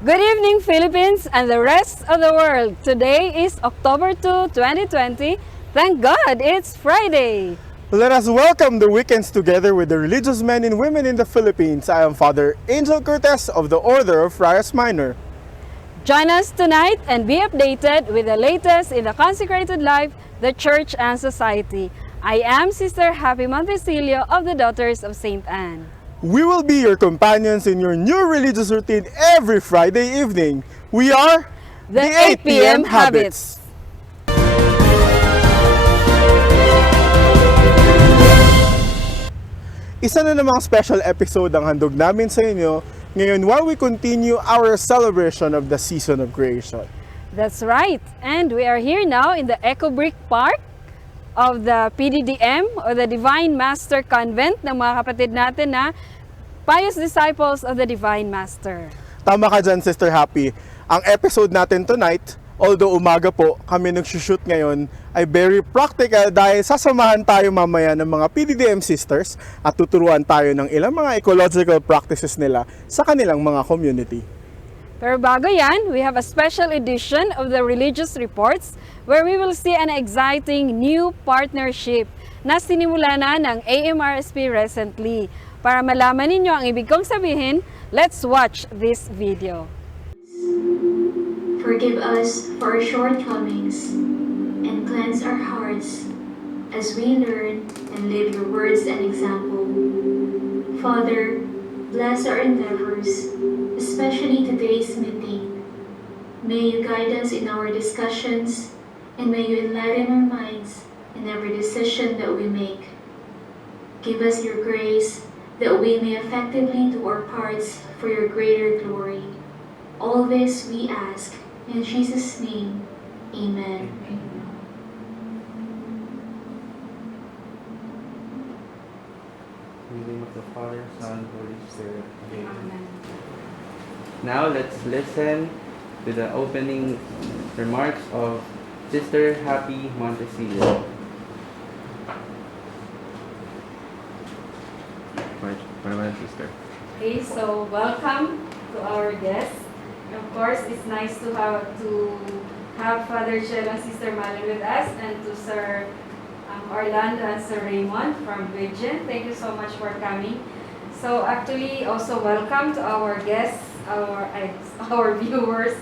Good evening, Philippines and the rest of the world. Today is October 2, 2020. Thank God it's Friday. Let us welcome the weekends together with the religious men and women in the Philippines. I am Father Angel Cortez of the Order of Friars Minor. Join us tonight and be updated with the latest in the consecrated life, the church and society. I am Sister Happy Montecillo of the Daughters of St. Anne. We will be your companions in your new religious routine every Friday evening. We are The 8 p.m. Habits. Isa na namang special episode ang handog namin sa inyo ngayon while we continue our celebration of the season of creation. That's right. And we are here now in the ECOBRICK Park of the PDDM or the Divine Master Convent ng mga kapatid natin na Pious Disciples of the Divine Master. Tama ka dyan, Sister Happy. Ang episode natin tonight, although umaga po kami nag-shoot ngayon, ay very practical dahil sasamahan tayo mamaya ng mga PDDM sisters at tuturuan tayo ng ilang mga ecological practices nila sa kanilang mga community. Pero bago yan, we have a special edition of the Religious Reports where we will see an exciting new partnership na sinimula na ng AMRSP recently. Para malaman ninyo ang ibig kong sabihin, let's watch this video. Forgive us for our shortcomings and cleanse our hearts as we learn and live your words and example. Father, bless our endeavors, especially today's meeting. May you guide us in our discussions and may you enlighten our minds in every decision that we make. Give us your grace that we may effectively do our parts for your greater glory. All this we ask in Jesus' name. Amen. In the name of the Father, Son, Holy Spirit. Amen. Now let's listen to the opening remarks of Sister Happy Montecillo. Sister. Okay, so welcome to our guests. Of course, it's nice to have Father Chelo and Sister Malin with us and to Sir Orlando and Sir Raymond from WeGen. Thank you so much for coming. So actually, also welcome to our guests, our viewers.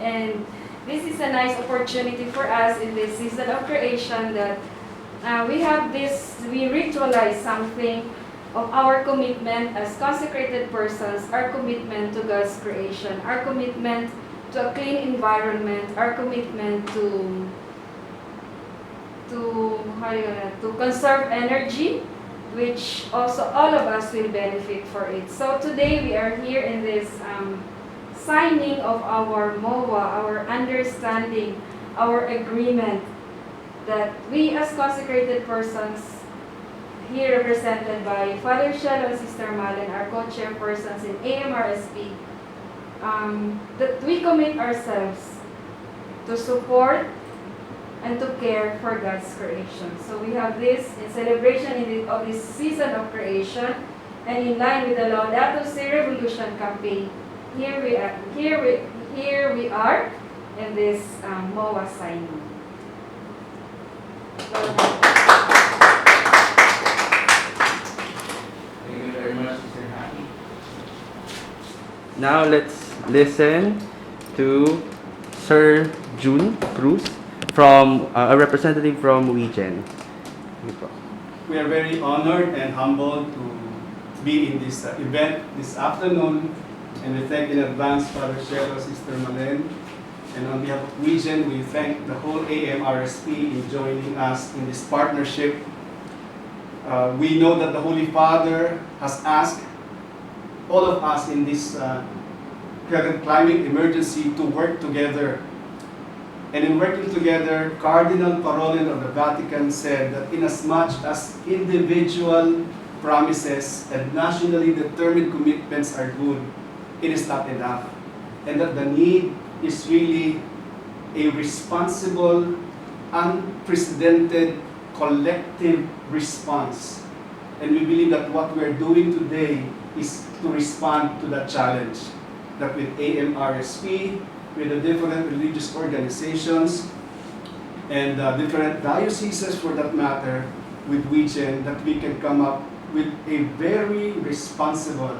And this is a nice opportunity for us in this season of creation that we ritualize something of our commitment as consecrated persons, our commitment to God's creation, our commitment to a clean environment, our commitment to conserve energy, which also all of us will benefit for it. So today we are here in this signing of our MOA, our understanding, our agreement that we as consecrated persons, here represented by Father Chelo and Sister Malin, our co-chairpersons in AMRSP, that we commit ourselves to support and to care for God's creation. So we have this in celebration of this season of creation, and in line with the Laudato Si Revolution campaign, here we are in this MOA signing. Now let's listen to Sir June Cruz from a representative from WeGen. We are very honored and humbled to be in this event this afternoon, and we thank in advance Father Chelo, Sister Malen, and on behalf of WeGen, we thank the whole AMRSP in joining us in this partnership. We know that the Holy Father has asked all of us in this current climate emergency to work together. And in working together, Cardinal Parolin of the Vatican said that inasmuch as individual promises and nationally determined commitments are good, it is not enough. And that the need is really a responsible, unprecedented, collective response. And we believe that what we're doing today is to respond to that challenge. that with AMRSP, with the different religious organizations, and different dioceses for that matter, with WeGen, that we can come up with a very responsible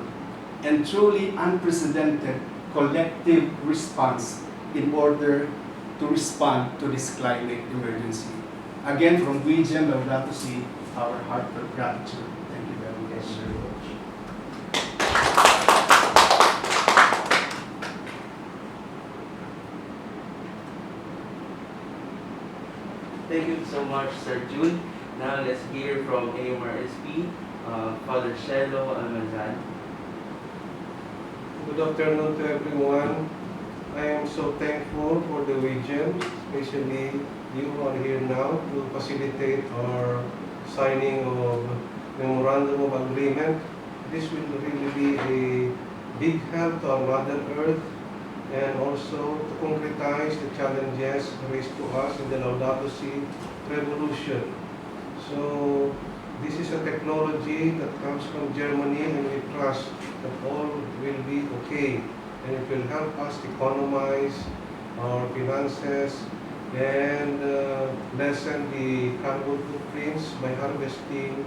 and truly unprecedented collective response in order to respond to this climate emergency. Again, from WeGen, Laudato Si, our heartfelt gratitude. Thank you very much. Thank you so much, Sir June. Now let's hear from AMRSP, Father Shelo Almanzan. Good afternoon to everyone. I am so thankful for the WeGen, especially you who are here now to facilitate our signing of Memorandum of Agreement. This will really be a big help to our Mother Earth and also to concretize the challenges raised to us in the Laudato Si revolution. So this is a technology that comes from Germany, and we trust that all will be okay, and it will help us economize our finances and lessen the carbon footprints by harvesting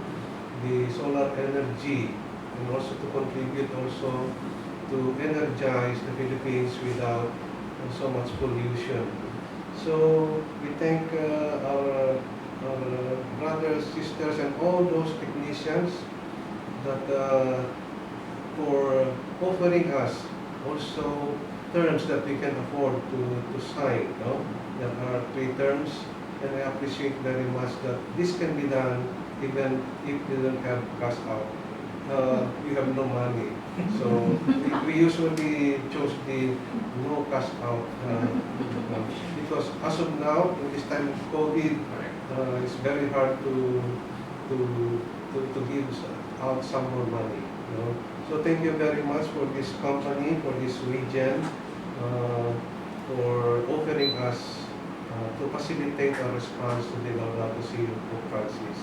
the solar energy, and also to contribute also to energize the Philippines without so much pollution. So we thank our brothers, sisters, and all those technicians that for offering us also terms that we can afford to sign. No? There are 3 terms, and I appreciate very much that this can be done even if we don't have cash out. We have no money. So we usually chose the no cash out because as of now, in this time of COVID, it's very hard to give out some more money. You know? So thank you very much for this company, for this WeGen, for offering us to facilitate our response to the Laudato Si of Pope Francis.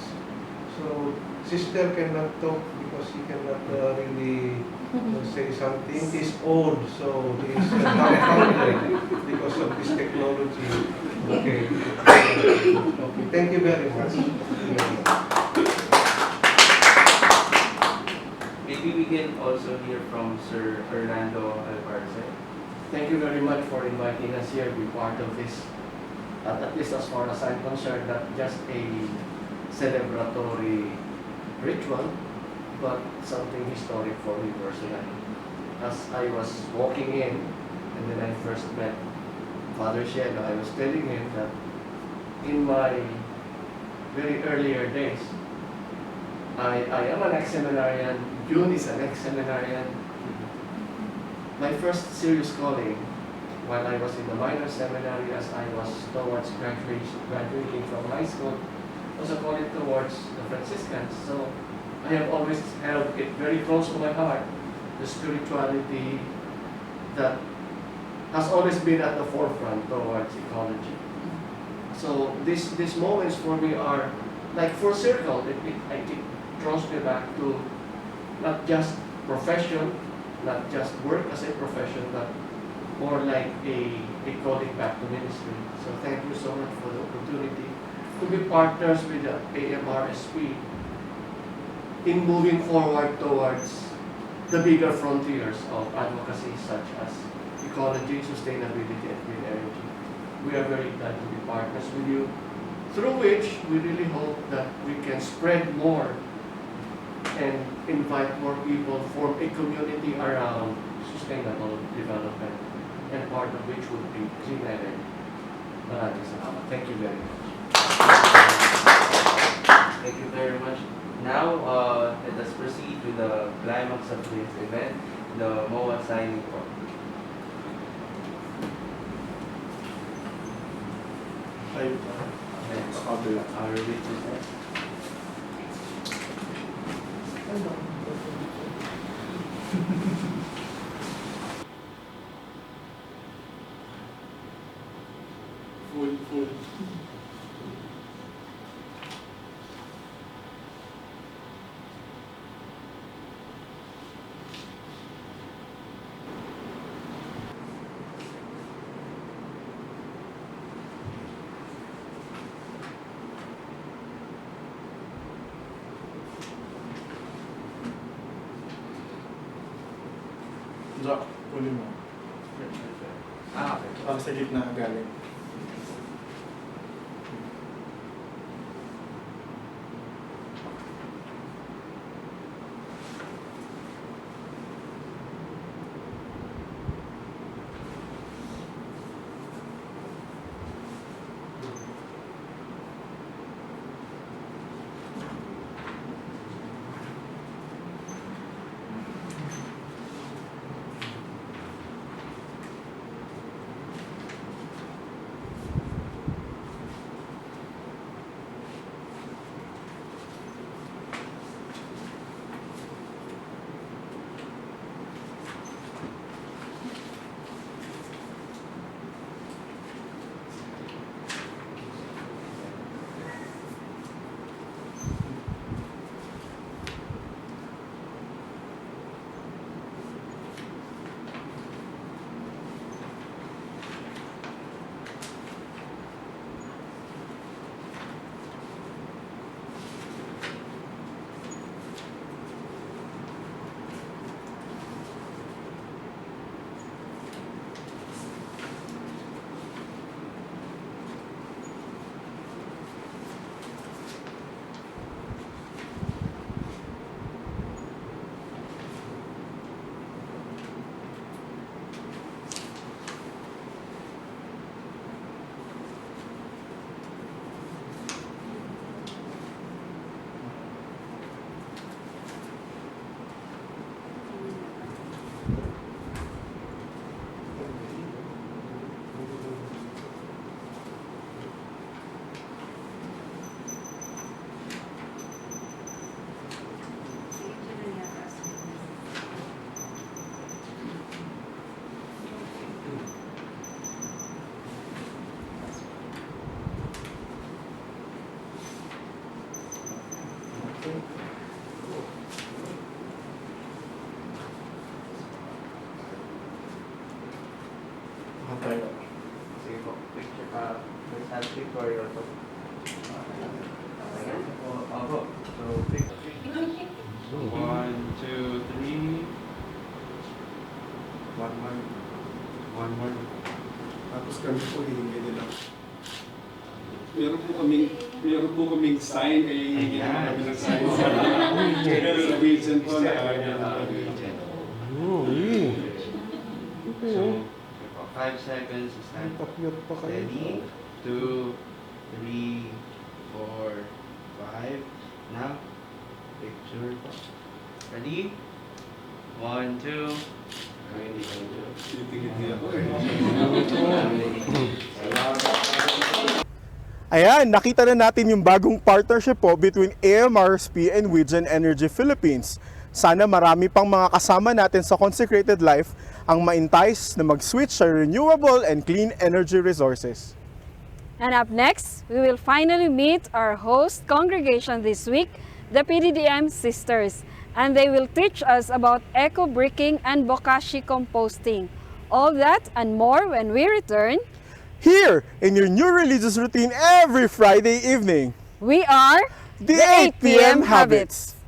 So sister cannot talk because he cannot really say something. He's old, so he's dumbfounded because of this technology. Okay. Okay. Thank you very much. Maybe we can also hear from Sir Fernando Alparce. Thank you very much for inviting us here to be part of this, at least as far as I'm concerned, not just a celebratory ritual, but something historic for me personally. As I was walking in, and then I first met Father Shelo, I was telling him that in my very earlier days, I am an ex-seminarian, June is an ex-seminarian. My first serious calling while I was in the minor seminary, as I was towards graduating from high school, was a calling towards the Franciscans. So I have always held it very close to my heart, the spirituality that has always been at the forefront towards ecology. So these moments for me are like full circle. It draws me back to not just profession, not just work as a profession, but more like a calling back to ministry. So thank you so much for the opportunity to be partners with the AMRSP in moving forward towards the bigger frontiers of advocacy such as ecology, sustainability, and clean energy. We are very glad to be partners with you, through which we really hope that we can spread more and invite more people, form a community around sustainable development, and part of which would be clean energy. Maraming salamat. Thank you very much. Thank you very much. Now, let us proceed with the climax of this event, the MOA signing form. Our religious Full. Drop. Kunin mo. Okay. Para sa gitna galing. Tayo. Sige po, picture may selfie for your photo. Opo. So, picture. 1, 2, 3. One more. Tapos kami po hihingi nila. Meron po kaming sign, hihingi naman kami ng sign. Pero sa WeGen po, nakalagyan namin. So, 5 seconds, stand. Ready? 2, 3, 4, 5. Now, picture. Ready? 1, 2. Titigiti ako eh. Ayan, nakita na natin yung bagong partnership po between AMRSP and WeGen Philippines. Sana marami pang mga kasama natin sa Consecrated Life ang ma-entice na mag-switch sa renewable and clean energy resources. And up next, we will finally meet our host congregation this week, the PDDM Sisters. And they will teach us about ECOBRICKING and BOKASHI COMPOSTING. All that and more when we return Here in your new religious routine every Friday evening. We are The 8 p.m. Habits.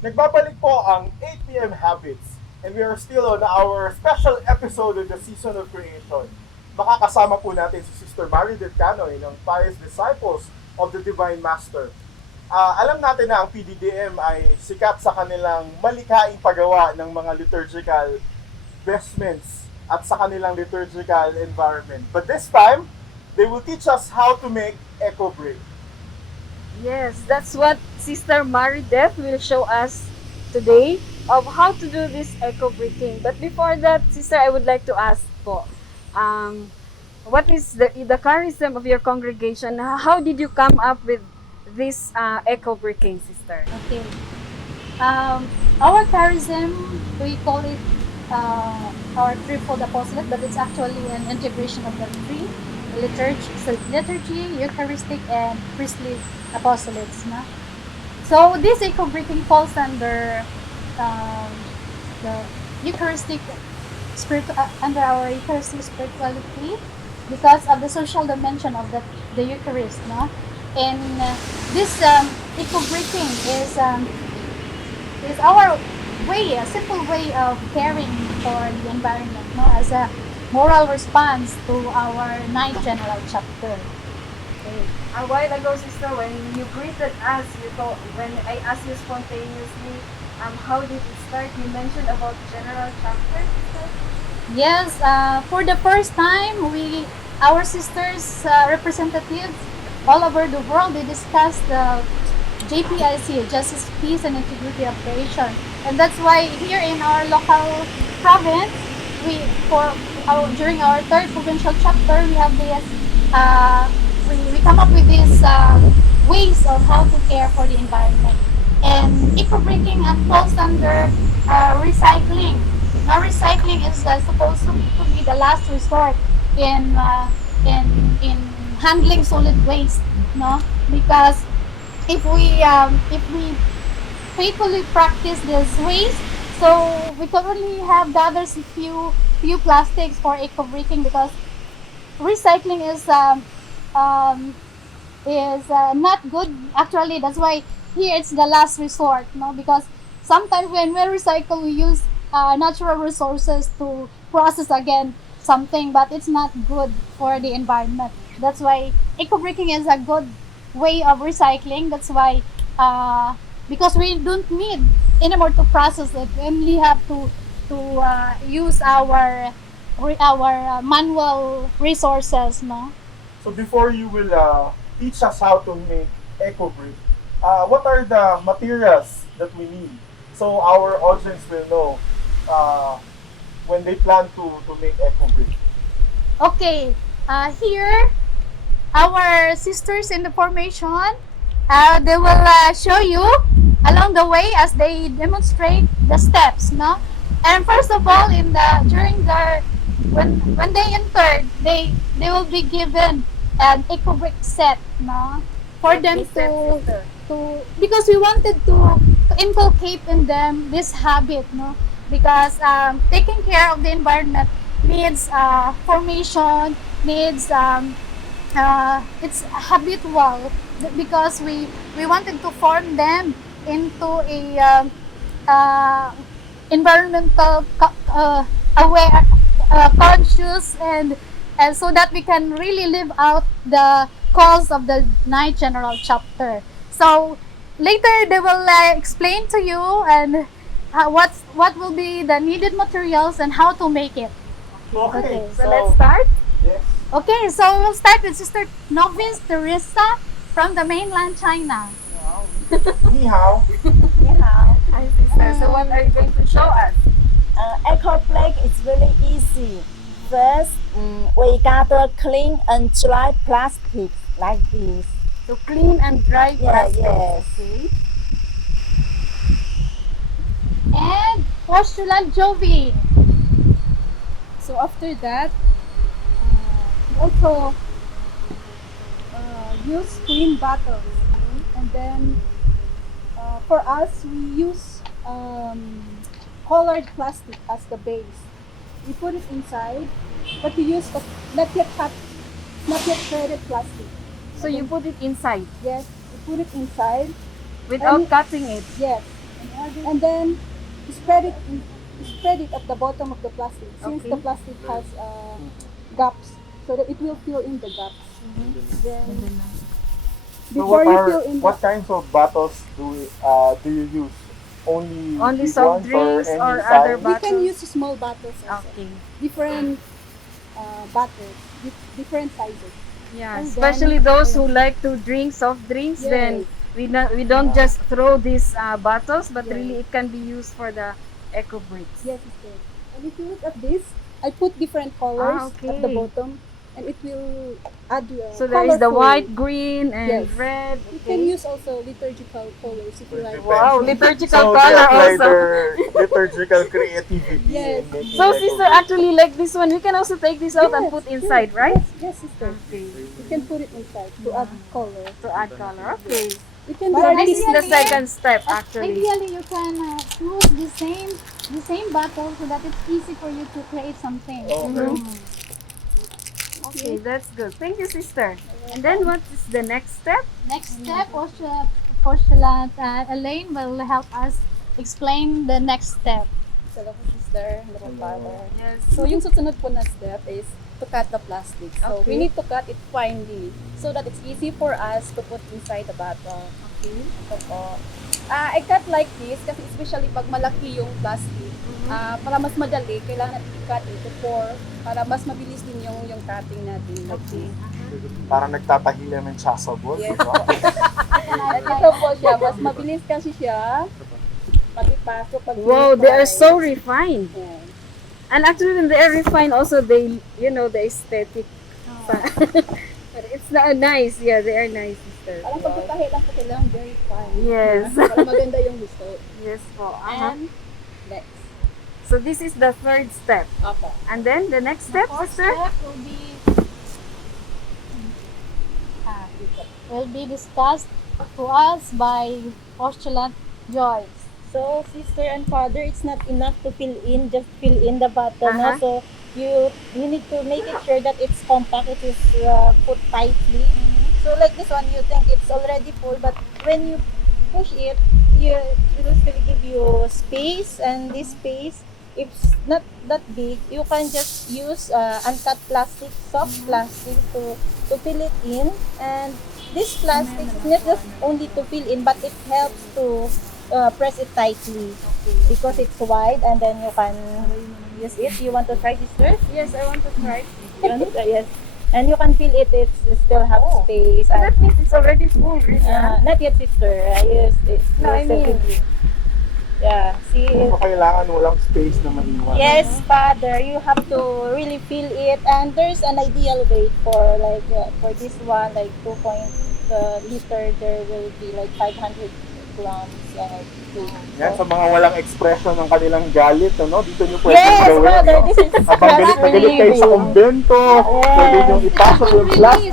Nagbabalik po ang 8 p.m. Habits, and we are still on our special episode of the Season of Creation. Makakasama po natin si Sister Mary Delcanoy ng Pious Disciples of the Divine Master. Alam natin na ang PDDM ay sikat sa kanilang malikhaing paggawa ng mga liturgical vestments at sa kanilang liturgical environment. But this time, they will teach us how to make eco-brick. Yes, that's what Sister Mary Death will show us today of how to do this eco-bricking. But before that, Sister, I would like to ask po, what is the charism of your congregation? How did you come up with this eco-bricking, Sister? Okay. Our charism, we call it our threefold apostolate, but it's actually an integration of the three: liturgy, Eucharistic, and priestly apostolates. No? So this eco-bricking falls under the Eucharistic under our Eucharistic spirituality, because of the social dimension of the Eucharist, no? And this eco-bricking is our way, a simple way of caring for the environment, no? As a moral response to our ninth general chapter. Okay. A while ago, sister, when you greeted us, when I asked you spontaneously, how did it start? You mentioned about general chapter, sister? Yes, for the first time, our sisters representatives all over the world, they discussed the JPIC, Justice, Peace, and Integrity Operation, and that's why here in our local province, during our third provincial chapter, we have this. We come up with these ways of how to care for the environment, and eco-bricking falls under recycling. Now, recycling is supposed to be the last resort in handling solid waste, no? Because if we faithfully practice this waste, so we can only have gathered few plastics for eco-bricking, because recycling is not good. Actually, that's why here it's the last resort, no? Because sometimes when we recycle, we use natural resources to process again something, but it's not good for the environment. That's why eco-bricking is a good way of recycling. That's why because we don't need anymore to process it. We only have to use our manual resources, no? So before you will teach us how to make eco-brick, what are the materials that we need? So our audience will know when they plan to make eco-brick. Okay, here, our sisters in the formation, they will show you along the way as they demonstrate the steps, no? And first of all, when they entered, they will be given an eco-brick set, no? For them to because we wanted to inculcate in them this habit, no? Because taking care of the environment needs formation, needs it's habitual, because we wanted to form them into a environmental aware, conscious, and so that we can really live out the calls of the ninth general chapter. So later they will explain to you and what will be the needed materials and how to make it. Okay, so let's start. Yes. Okay, so we'll start with Sister Novice Teresa from the mainland China. Ni hao. Hi, sister. So what are you going to show us? Eco-brick is really easy. First, we gather clean and dry plastic like this. So clean and dry plastic. Yes. Okay. And postulant Jovi. So after that, we also use clean bottles, and then for us we use colored plastic as the base. We put it inside, but we use not yet shredded plastic. So you put it inside Yes, we put it inside. without And- cutting it. Yes, and then spread it at the bottom of the plastic, since Okay. the plastic has gaps, so that it will fill in the gaps. Then So before you fill in what kinds of bottles do you use? Only big soft ones drinks any or size? other we can bottles? use small bottles also. Okay. Different bottles, different sizes. Yeah, And especially then- those who like to drink soft drinks, Yes. then we don't just throw these bottles, but Yes. really it can be used for the eco bricks. Yes, it's good. And if you look at this, I put different colors at the okay. bottom, and it will add So there is the colorful. white, green, and Yes. red. You can use also liturgical colors if you like. Wow, liturgical So they color apply also. their liturgical creativity. Yes. in making So eco sister, brick. actually like this one, we can also take this out and Yes, put sure. inside, right? Yes, sister. Okay. You can put it inside to add color. To add color. Okay. You can But So do this is the ideally- second step actually. Ideally, you can use the same bottle so that it's easy for you to create something. Okay. Okay, that's good. Thank you, sister. And then what is the next step? Next step, Postulant Elaine will help us explain the next step. Hello po, sister. Hello po, father. Yes. So, yung susunod po na step is to cut the plastic. So, Okay. we need to cut it finely so that it's easy for us to put inside the bottle. Okay. Ito po. I cut like this kasi especially pag malaki yung plastic, para mas madali, kailangan i-cut into 4 para mas mabilis din yung cutting natin. Like this. Parang nagtatahila ng chasuble, Yes. diba? At ito po siya, mas mabilis kasi siya pag ipasok, pag Wow, they are so refined. Yeah. And actually, when they are refined, also they, you know, the aesthetic. But it's not nice. Yeah, they are nice, sister. Parang pagkatahi lang po kailangan very fine. Yes. Para maganda yung gusto. Yes po. And next. So this is the third step. Opo. And then the next step, Fourth sister? step will be discussed to us by Postulant Joyce. So, sister and father, it's not enough to just fill in the bottle, no? So, you need to make it sure that it's compact, it is put tightly. So, like this one, you think it's already full, but when you push it, it will still give you space, and this space, if it's not that big, you can just use uncut plastic, soft plastic to fill it in, and this plastic is not just only to fill in, but it helps to press it tightly because it's wide, and then you can use it. You want to try, sister? Yes, I want to try. You want to try? Yes. And you can feel it. It still have space. So And, that means it's already full, really. not yet, sister. Yes, it's No, I still mean- give you. Yeah. See. So, kailangan walang space na maiwan. Yes, father. You have to really feel it, and there's an ideal weight for like for this one, like 2.0 liter. There will be like 500 grams. Yan, sa mga walang expression ng kanilang galit, ano? Dito nyo pwede Yes, gawin. father. No? This is Habang galit na galit kayo sa kumbento, pwede nyo ipasok yung plastic.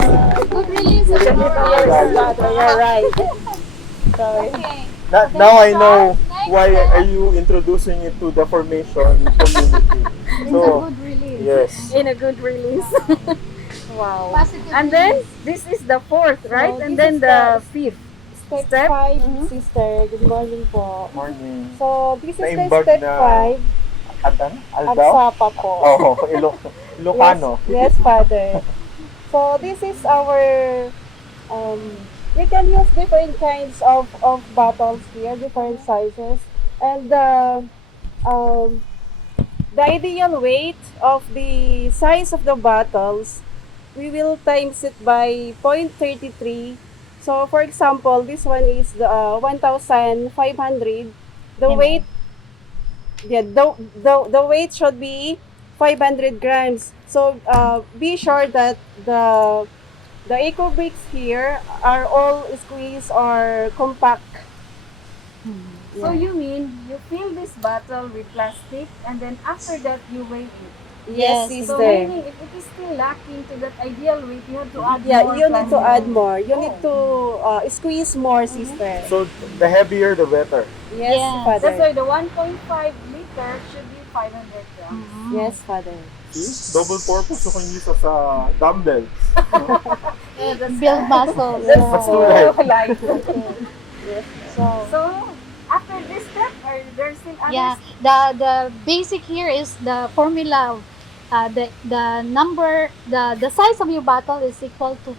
Good release of Yes, your father. You're right. Sorry. Okay. Now I know why are you introducing it to the formation community. It's a good release. Yes. In a good release. Wow. Positive And then, release. this is the fourth, right? No, And this then is the the- fifth. Step 5, sister. Good morning po. Morning. So, this is the Na-imbag step na- 5. Aldaw? Agsapa po. Oo, Ilocano. Yes, father. So, this is our, we can use different kinds of bottles here, different sizes. And the ideal weight of the size of the bottles, we will times it by 0.33. So, for example, this one is the 1,500. The weight, the weight should be 500 grams. So, be sure that the EcoBricks here are all squeezed or compact. So you mean, you fill this bottle with plastic and then after that you weigh it. Yes, So sister. meaning, if it is still lacking to that ideal weight, you have to add Yeah, more you need to plastic. add more. You need to squeeze more, sister. So, the heavier, the better. Yes, Yeah. father. That's why the 1.5 liter should be 500 grams. Yes, father. See? Double purpose yung use sa dumbbells. Build muscles. That's too light. So, after this step, are there still others? Yeah, the basic here is the formula. The number, the size of your bottle is equal to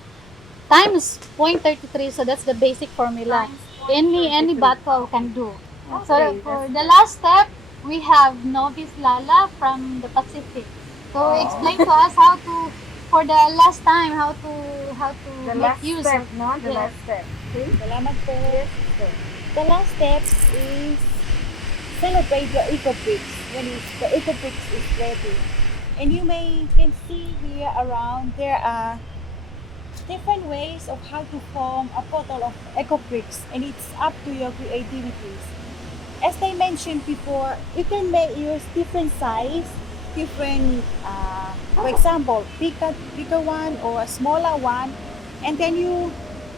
times 0.33. So that's the basic formula. Any bottle can do. So Okay, for the last step, we have Novice Lala from the Pacific. So explain to us how to, for the last time, how to The make last use step, of no? The Yes. last step. Okay? Salamat po. The last step is celebrate your EcoBricks when the EcoBricks is ready. And you can see here around there are different ways of how to form a bottle of EcoBricks, and it's up to your creativities. As I mentioned before, you can use different size, different, for example, bigger one or a smaller one, and then you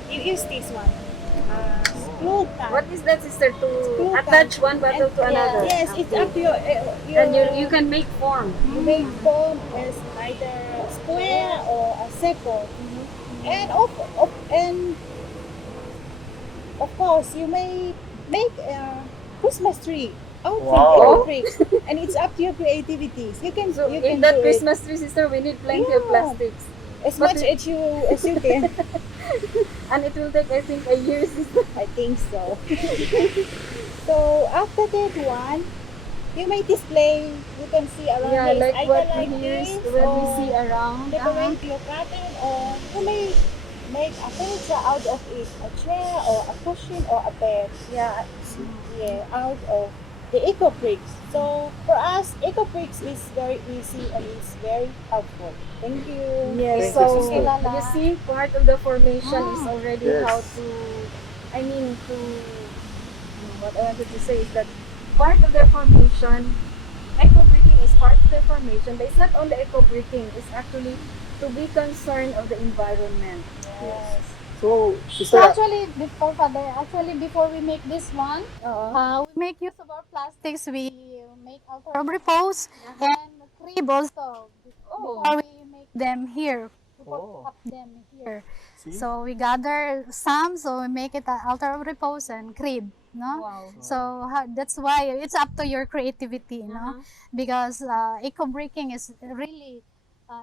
use this one. glue gun. What is that, sister? To Glue attach gun. one bottle to another? Yes, it's Okay. up to your, And you can make form. you make form as either square or a circle. And of course, you may make a Christmas tree out Wow. from eco bricks, and it's up to your creativity. You can So you in can that do Christmas tree, sister, we need plenty of Yeah. plastics. it as but much as you can. And it will take, I think, a year, sister. I think so. So after that one, you may display. You can see around Yeah, here. like Either what like we this, use when we or see around. decorate your curtain, or you may make a furniture out of it, a chair or a cushion or a bed. Yeah, out of the eco bricks. So for us, eco bricks is very easy and it's very helpful. Thank you. Yes, Thank you, so sister. you see, part of the formation is already Yes. how to, I mean, to, what I wanted to say is that part of the formation, eco-bricking is part of the formation, but it's not only eco-bricking, it's actually to be concerned of the environment. Yes. So, So sister, actually before we make this one, we make use of our plastics. We make altar of repose and crib also before we make them here. We put Oh. up them here. see? So we gather some, so we make it an altar of repose and crib. No? Wow. So that's why it's up to your creativity, no? Because eco-bricking is really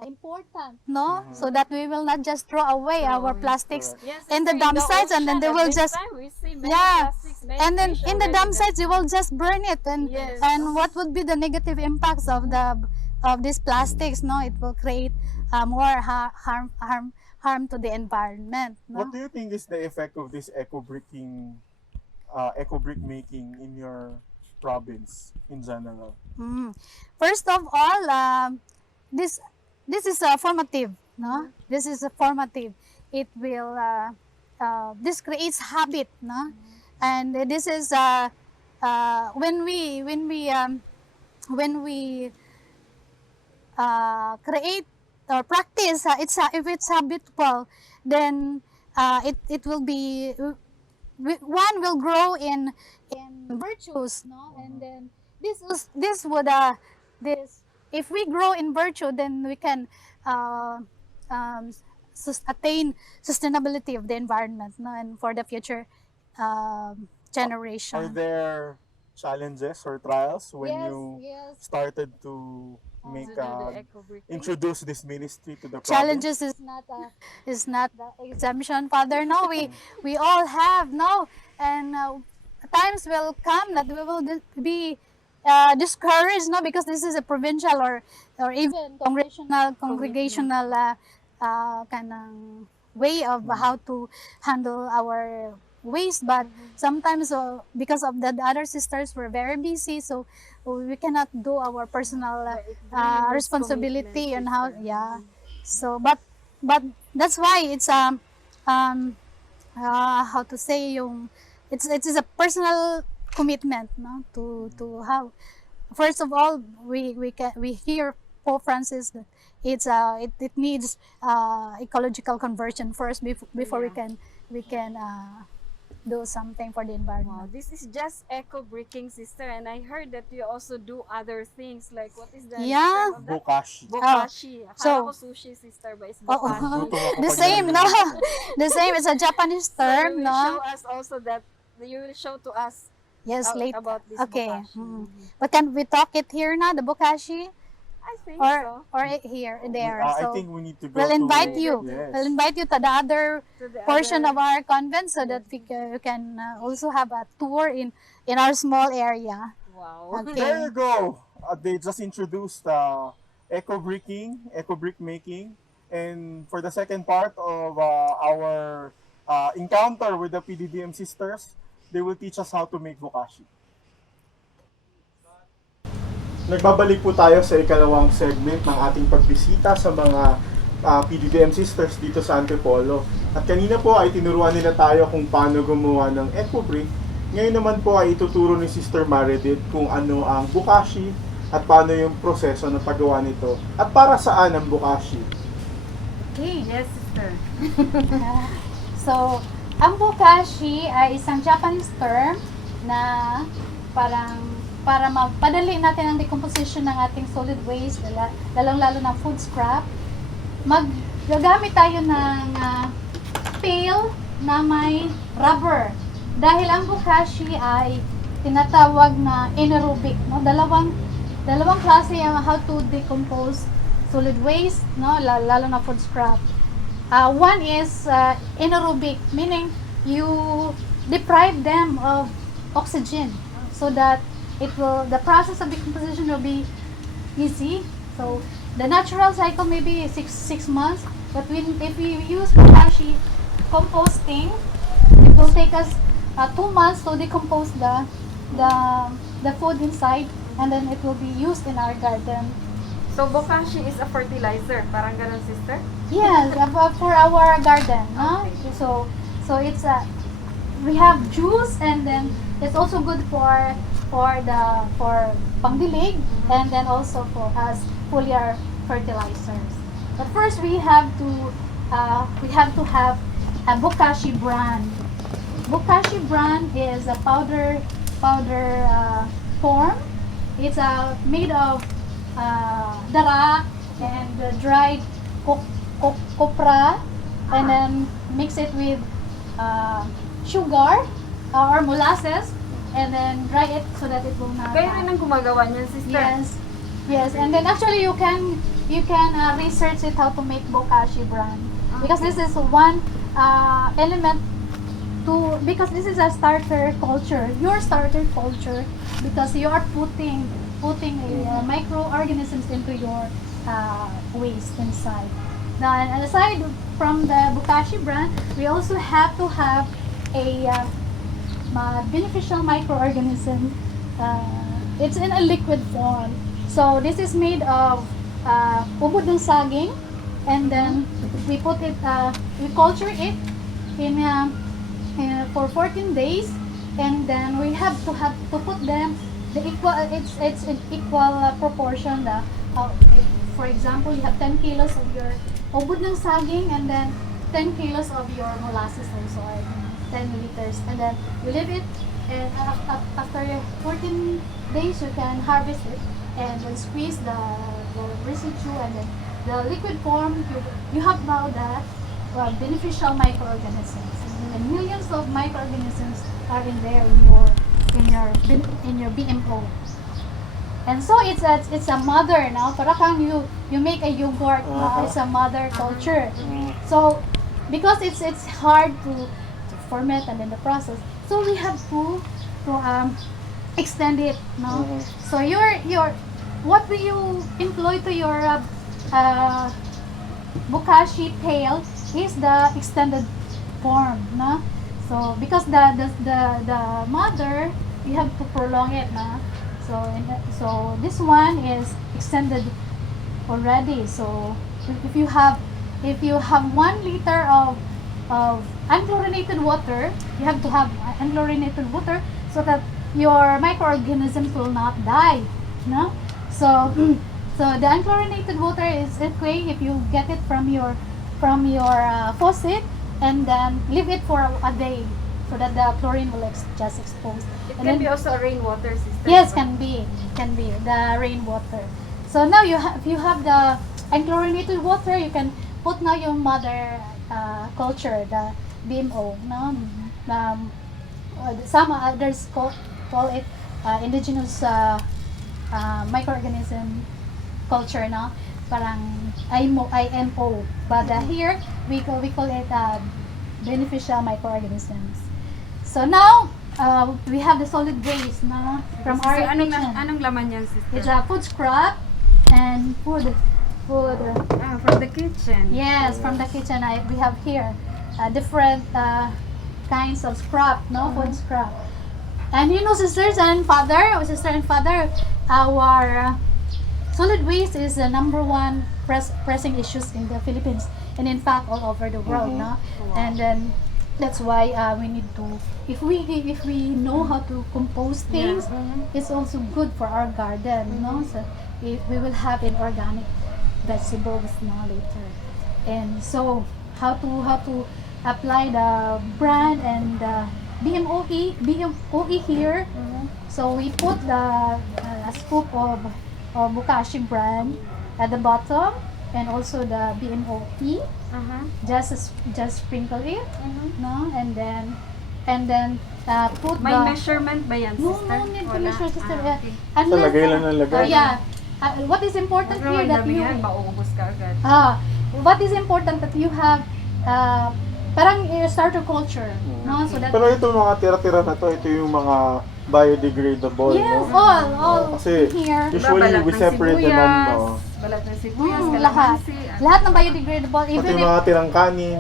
important, no? So that we will not just throw away our plastics Yes, in the sister, dump sites, and then they will just we see many yeah, plastics, many and then fish in the already dump that- sites you will just burn it, and Yes. and what would be the negative impacts of these plastics? No, it will create more harm to the environment. No? What do you think is the effect of this eco-bricking, eco-brick making in your province in general? First of all, this is formative, no? This is a formative. It will this creates habit, no? And this is when we create or practice, if it's habitual, then it will be one will grow in virtues, no? And then this would this if we grow in virtue, then we can attain sustainability of the environment, no? And for the future generation. Are there challenges or trials when Yes, you yes. started to make to do the eco-bricking. introduce this ministry to the province? Challenges is not the exemption, Father. No, we all have, no, and times will come that we will be discouraged, no, because this is a provincial or even congregational kind of way of how to handle our waste. But sometimes because of the other sisters were very busy, so we cannot do our personal responsibility and how so but that's why it's how to say yung it's a personal commitment, no, to how first of all we hear Pope Francis that it's it needs ecological conversion first before we can do something for the environment. Wow, this is just eco-bricking, sister, and I heard that you also do other things like what is the Yeah. term of that? Bokashi. Bokashi. Akala So- ko sushi, sister, but it's Oo. bokashi. Luto ako The pag same, no? nandito. The same. It's a Japanese So you term, will no? show us also that you will show to us Yes, later. about this Okay. bokashi. But can we talk it here now, the bokashi? I think Or so. here, there. I So think we need to go we'll to... invite you. Yes. We'll invite you to the other To the portion other- of our convent so that we can also have a tour in our small area. Wow. Okay. There you go. They just introduced eco-bricking, eco-brick making. And for the second part of our encounter with the PDDM sisters, they will teach us how to make bokashi. Nagbabalik po tayo sa ikalawang segment ng ating pagbisita sa mga PDDM sisters dito sa Antipolo. At kanina po ay tinuruan nila tayo kung paano gumawa ng eco-brick. Ngayon naman po ay ituturo ni Sister Meredith kung ano ang bokashi at paano yung proseso ng paggawa nito. At para saan ang bokashi? Okay. Yes, sister. So Ang bokashi ay isang Japanese term na parang para mapadali natin ang decomposition ng ating solid waste, lalong-lalo ng food scrap. Gagamit tayo ng pail na may rubber. Dahil ang bokashi ay tinatawag na anaerobic, no? Dalawang klase ang how to decompose solid waste, no? Lalo na food scrap. One is anaerobic, meaning you deprive them of oxygen so that the process of decomposition will be easy. So the natural cycle may be six months, but if we use bokashi composting, it will take us 2 months to decompose the food inside, and then it will be used in our garden. So, bokashi is a fertilizer. Parang ganun, sister? Yes, for our garden. No? Okay. So it's we have juice, and then it's also good for pangdilig, and then also for as foliar fertilizers. But first we have to have a bokashi bran. Bokashi bran is a powder form. It's made of dara and dried copra, and then mix it with sugar or molasses, and then dry it so that it will not. Kayo rin ang gumagawa niyan, sister? Yes. And then actually you can research it how to make bokashi bran, because this is one element because this is a starter culture, your starter culture, because you are putting microorganisms into your waste inside. Now, and aside from the bokashi bran, we also have to have a beneficial microorganism. It's in a liquid form. So this is made of ubod ng saging, and then we culture it for 14 days, and then we have to put them it's in equal proportion. For example, you have 10 kilos of your ubod ng saging, and then 10 kilos of your molasses also, or 10 liters, and then you leave it, and after 14 days you can harvest it, and then squeeze the residue, and then the liquid form. You have now that beneficial microorganisms, and millions of microorganisms are in there in your BMO. And so it's a mother now. Para kang you make a yogurt, it's a mother culture. So because it's hard to ferment and in the process, so we have to extend it, no? So what will you employ to your bokashi pail is the extended form, no? So because the mother, you have to prolong it, no? So this one is extended already. So if you have 1 liter of unchlorinated water, you have to have unchlorinated water so that your microorganisms will not die, no? So the unchlorinated water is okay if you get it from your faucet, and then leave it for a day so that the chlorine will just expose. It can be also a rainwater system. Yes, can be the rainwater. So now you have the unchlorinated water, you can put now your mother culture, the BMO, no? Some others call it indigenous microorganism culture, no? Parang IMO. But here we call it beneficial microorganisms. So now we have the solid waste, no? From our kitchen. Anong laman yan, sister? It's food scrap and food. From the kitchen. Yes, from the kitchen. We have here different kinds of scrap, no? Food scrap. And you know, sister and father, our solid waste is the number one pressing issues in the Philippines, and in fact all over the world, no? And then that's why we need to, if we know how to compose things, it's also good for our garden, no? So we will have an organic vegetables now later. And so how to apply the brand and the BMOE here. So we put the a scoop of Bokashi brand at the bottom, and also the BMOE. Just sprinkle it, no, and then put May the measurement ba yan, no sister? need to Wala. measure, sister. Ah, okay. So, lagay lang ng lagay. Yeah. What is important Pero here that dami you yan, mauubos ka agad. what is important that you have parang starter culture, no? So that Pero ito mga tira-tira na to, ito yung mga biodegradable, yes, no? all Kasi here. usually Balat we ng separate them, sibuyas, no? balat ng sibuyas, Lahat. kalamansi. Lahat ng biodegradable, Pati even yung mga tirang kanin.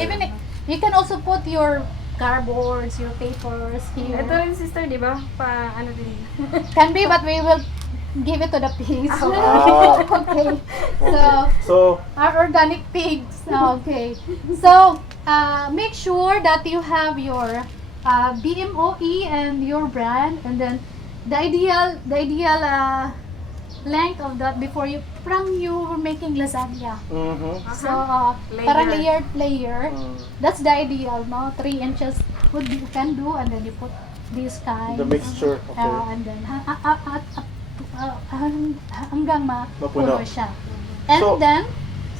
even if, you can also put your cardboards, your papers here. Ito rin, sister, di ba? Ano din? Can be, but we will give it to the pigs. Okay. So, Our organic pigs. Okay. So, make sure that you have your BMOE and your brand, and then the ideal length of that before you were making lasagna. So, parang layer. That's the ideal, no? 3 inches you can do, and then you put this kind. the mixture, okay. And then hanggang Mapuno. mapuno siya. And So, then,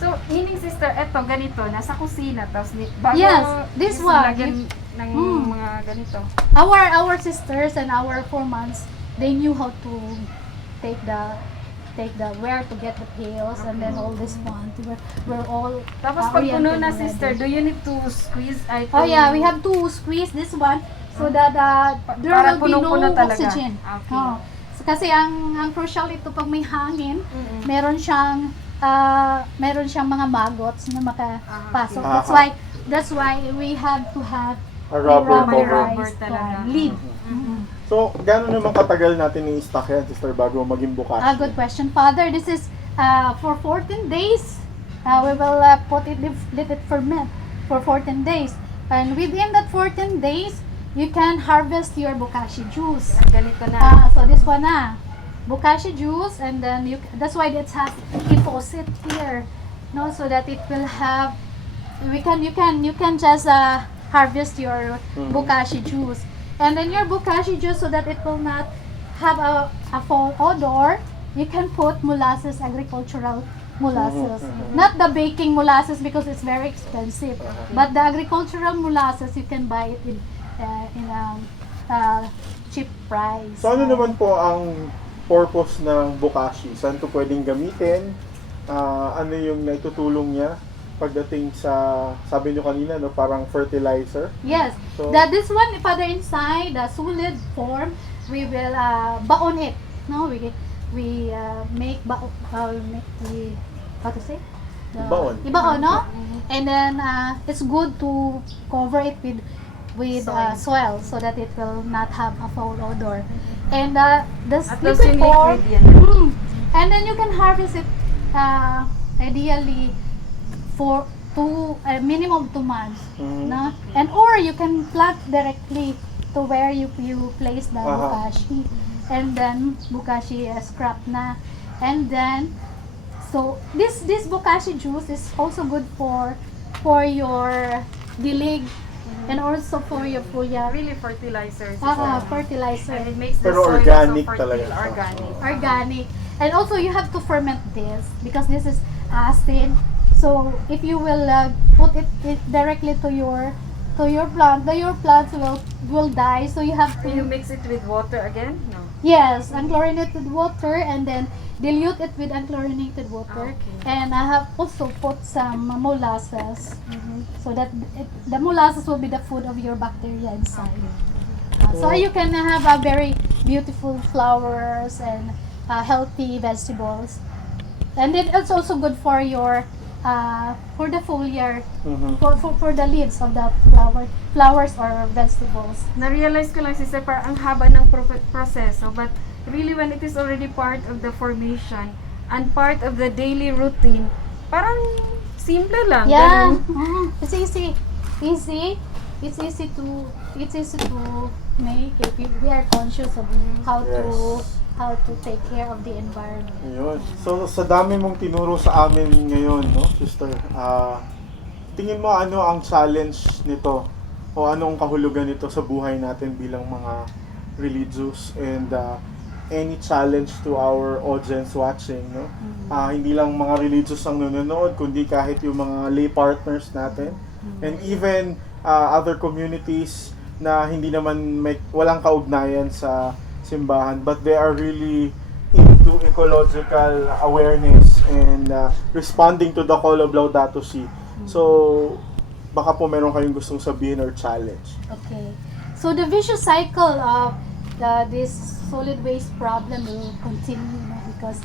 So, meaning, sister, eto, ganito, nasa kusina, tapos bago Yes, this one, lagyan ng mga ganito. our sisters and our formans, they knew how to take the where to get the pills, and then all this one. We're all Tapos pag puno oriented na, already. sister, do you need to squeeze? Oh yeah, we have to squeeze this one so that there para will be no punong-puno talaga. oxygen. Okay. So, kasi ang crucial ito pag may hangin, meron siyang mga maggots na makapasok. Okay. That's why we have to have A rubber cover. Rubber talaga. lid. So, gano'n naman katagal natin i-stock yan, sister, bago maging bukas? Good question, Father. This is for 14 days. We will let it ferment for 14 days. And within that 14 days, you can harvest your bokashi juice. Ganito na. So this one na. Bokashi juice, and then that's why it has a faucet here, no, so that it will have you can just harvest your bokashi juice, and then your bokashi juice, so that it will not have a foul odor, you can put molasses, agricultural molasses, not the baking molasses because it's very expensive, but the agricultural molasses you can buy it in a cheap price. So, ano naman po ang purpose ng bokashi? Saan ito pwedeng gamitin? Ano yung naitutulong niya pagdating sa, sabi nyo kanina, no, parang fertilizer? Yes. So, This one, further inside the solid form, we will baon it. No, we make how to say? Ibaon. Ibaon, no? And then it's good to cover it with soil, so that it will not have a foul odor. And the liquid form, and then you can harvest it ideally for a minimum of 2 months, no? And or you can plant directly to where you place the bokashi, and then bokashi scrap na, and then so this bokashi juice is also good for your dilig, and also for your foliar. Really fertilizers. Fertilizer. And it makes the Pero soil organic also fertile, talaga. Organic. And also you have to ferment this because this is acid. So if you will put it directly to your plant, your plants will die. So you have to You mix it with water again? No. yes, unchlorinated water, and then dilute it with unchlorinated water. Okay. And I have also put some molasses, so that the molasses will be the food of your bacteria inside. So you can have a very beautiful flowers and healthy vegetables, and then it's also good for your for the foliar, for the leaves of the flowers or vegetables. Na-realize ko lang, sister, parang ang haba ng proseso, but really when it is already part of the formation and part of the daily routine, parang simple lang. Yeah, ganun. it's easy. It's easy to make if we are conscious of how to take care of the environment. Ayun. So, sa dami mong tinuro sa amin ngayon, no, sister, tingin mo ano ang challenge nito o ano ang kahulugan nito sa buhay natin bilang mga religious, and any challenge to our audience watching, no? Hindi lang mga religious ang nanonood, kundi kahit yung mga lay partners natin, and even other communities na hindi naman walang kaugnayan sa simbahan, but they are really into ecological awareness and responding to the call of Laudato Si. So, baka po meron kayong gustong sabihin or challenge. Okay. So the vicious cycle of this solid waste problem will continue, because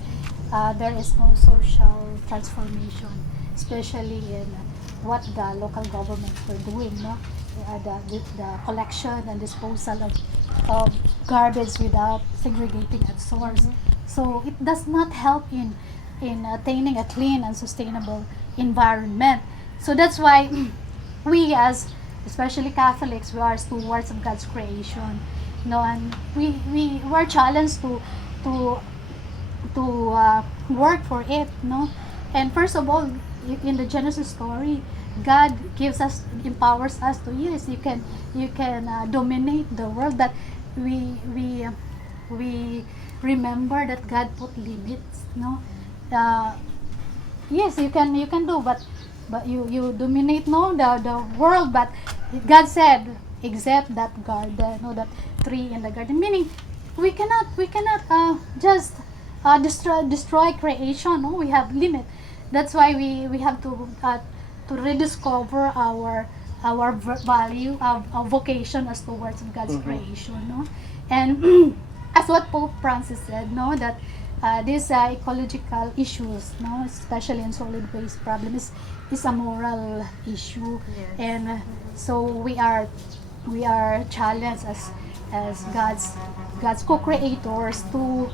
there is no social transformation, especially in what the local government were doing, no? The collection and disposal of garbage without segregating at source. So it does not help in attaining a clean and sustainable environment. So that's why we, as especially Catholics, we are stewards of God's creation, and we were challenged to work for it, And first of all, in the Genesis story, God empowers us to, yes, you can dominate the world, but we remember that God put limits, yes, you can do, but you dominate the world, but God said, except that garden, that tree in the garden, meaning we cannot just destroy creation, we have limit. That's why we have to rediscover our value, our vocation as towards God's creation, and as what Pope Francis said, that these ecological issues, especially in solid waste problem, is a moral issue. Yes. And so we are challenged as God's co-creators to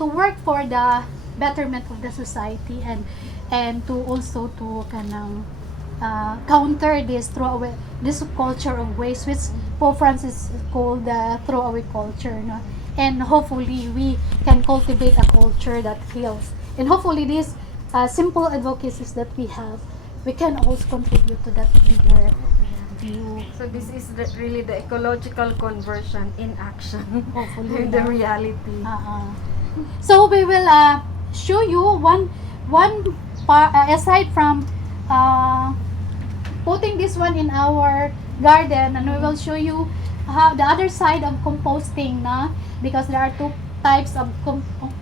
work for the betterment of the society, and to also to counter this culture of waste, which Pope Francis called the throwaway culture, and hopefully we can cultivate a culture that heals, and hopefully these simple advocacies that we have, we can also contribute to that bigger view. So this is really the ecological conversion in action, Hopefully in the reality. So we will show you one part, aside from putting this one in our garden, and we will show you how the other side of composting, because there are two types of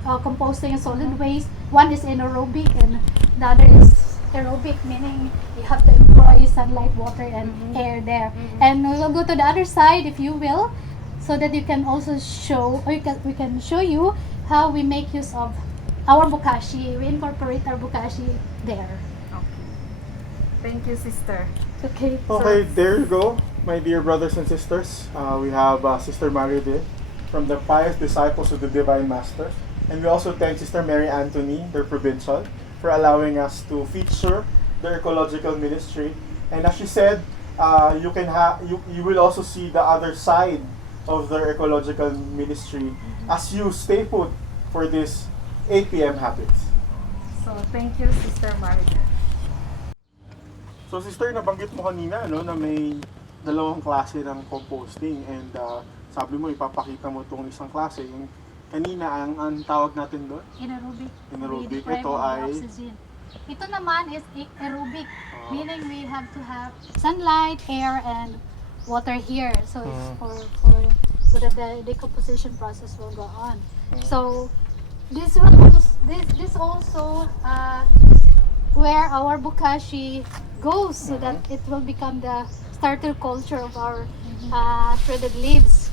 composting in solid waste. One is anaerobic and the other is aerobic, meaning you have to employ sunlight, water, and air there. And we will go to the other side, if you will, so that you can also show, or we can show you how we make use of our bokashi. We incorporate our bokashi there. Thank you, sister. Okay. Okay, there you go, my dear brothers and sisters. We have Sister Marie from the Pious Disciples of the Divine Master. And we also thank Sister Mary Anthony, their provincial, for allowing us to feature their ecological ministry. And as she said, you will also see the other side of their ecological ministry as you stay put for this 8 p.m. habits. So thank you, Sister Marie. So sister, nabanggit mo kanina na may dalawang klase ng composting, and sabi mo ipapakita mo itong isang klase. Yung kanina ang tawag natin doon? Anaerobic. Anaerobic. We deprive Ito of ay oxygen. Ito naman is aerobic, meaning we have to have sunlight, air, and water here. So it's so that the decomposition process will go on. So this also where our bokashi goes, so that it will become the starter culture of our shredded leaves.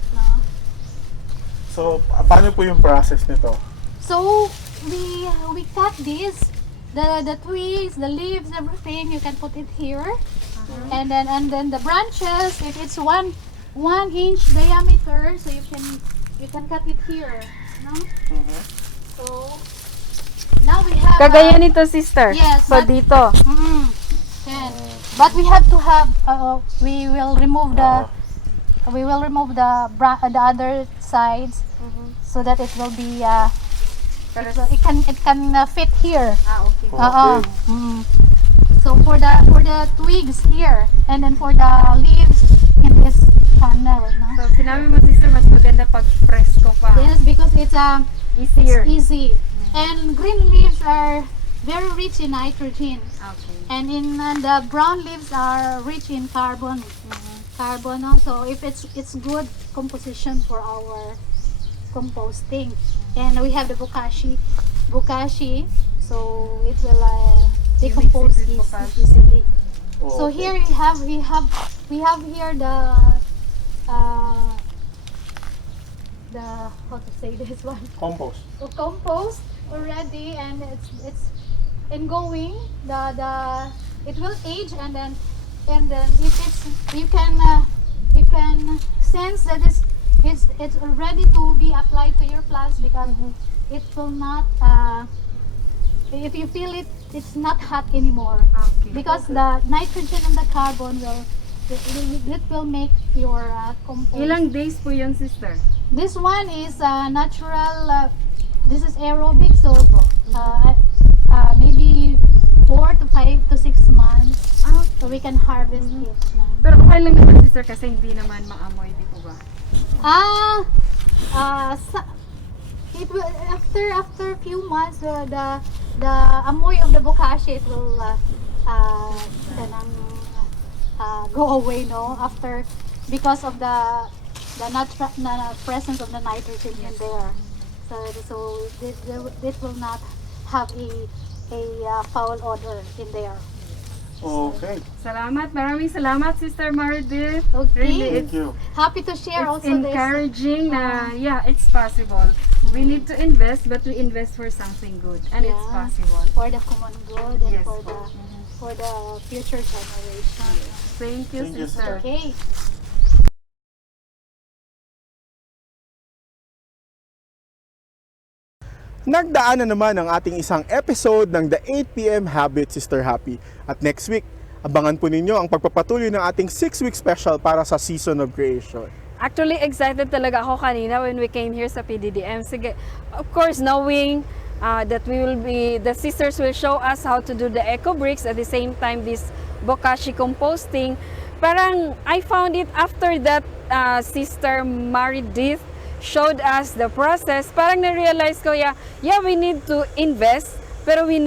So, paano po yung process nito? So we cut this, the twigs, the leaves, everything. You can put it here, and then the branches. If it's one inch diameter, so you can cut it here. So now we have. Kagaya nito, sister. Yes. So dito. And, but we have to have. We will remove the other sides, so that it will be It can fit here. Okay. Oo. So for the twigs here, and then for the leaves in this funnel, no? So sinabi mo sister, mas maganda pag presko pa. Yes, because it's Easier. It's easy. And green leaves are very rich in nitrogen. Okay. And the brown leaves are rich in carbon. Carbon also. If it's good composition for our composting. And we have the bokashi, so it will decompose You mix it with bokashi. easily. Oh, So here we have here the how to say this one. Compost. So compost already, and it's ongoing. It will age, and then if it's you can sense that it's ready to be applied to your plants, because it will not if you feel it's not hot anymore, Okay. because the nitrogen and the carbon will make your compost. Ilang days po yun, sister? This one is natural. This is aerobic, so maybe 4 to 5 to 6 months. So we can harvest it. Pero okay lang naman, sister, kasi hindi naman maamoy, di po ba? It will, after few months, the amoy of the bokashi, it will go away, no? After, because of the presence of the nitrogen in there. So it will not have a foul odor in there. Okay. Salamat. Maraming salamat, Sister Meredith. Okay. Really, Thank you. Happy to share it's also encouraging na, yeah, it's possible. We need to invest, but we invest for something good. And it's Yeah. possible. for the common good and Yes. for the future generation. Thank you, Thank you, sister. Okay. Nagdaan na naman ang ating isang episode ng The 8pm Habit, Sister Happy. At next week, abangan po ninyo ang pagpapatuloy ng ating 6-week special para sa Season of Creation. Actually, excited talaga ako kanina when we came here sa PDDM. Sige, of course, knowing that the sisters will show us how to do the eco-bricks, at the same time this bokashi composting. Parang I found it after that Sister Meredith showed us the process, parang na-realize ko, yeah, we need to invest, pero we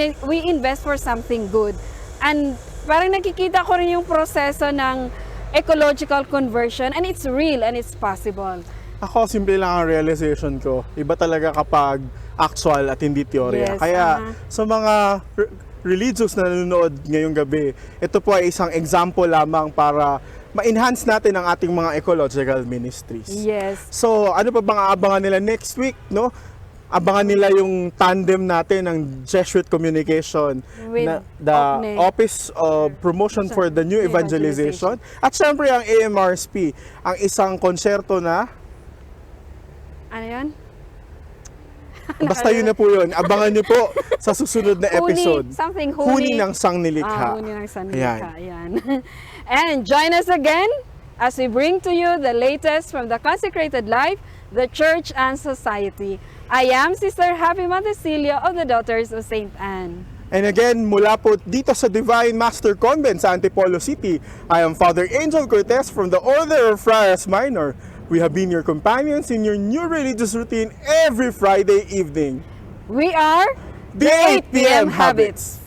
invest for something good. And parang nakikita ko rin yung proseso ng ecological conversion, and it's real and it's possible. Ako, simple lang ang realization ko. Iba talaga kapag actual at hindi teorya. Yes, Kaya sa mga religious na nanonood ngayong gabi, ito po ay isang example lamang para ma-enhance natin ang ating mga ecological ministries. Yes. So, ano pa bang aabangan nila next week, no? Abangan nila yung tandem natin ng Jesuit Communication, With the OPNE. Office of Promotion for the New Evangelization. At syempre ang AMRSP, ang isang konserto na, Ano yan? basta yun na po yun. Abangan nyo po sa susunod na episode. Huni ng Sangnilikha. Huni ng Sangnilikha, ayan. And join us again as we bring to you the latest from the Consecrated Life, the Church and Society. I am Sister Happy Montecillo of the Daughters of St. Anne. And again, mula po dito sa Divine Master Convent sa Antipolo City, I am Father Angel Cortez from the Order of Friars Minor. We have been your companions in your new religious routine every Friday evening. We are The 8pm Habits.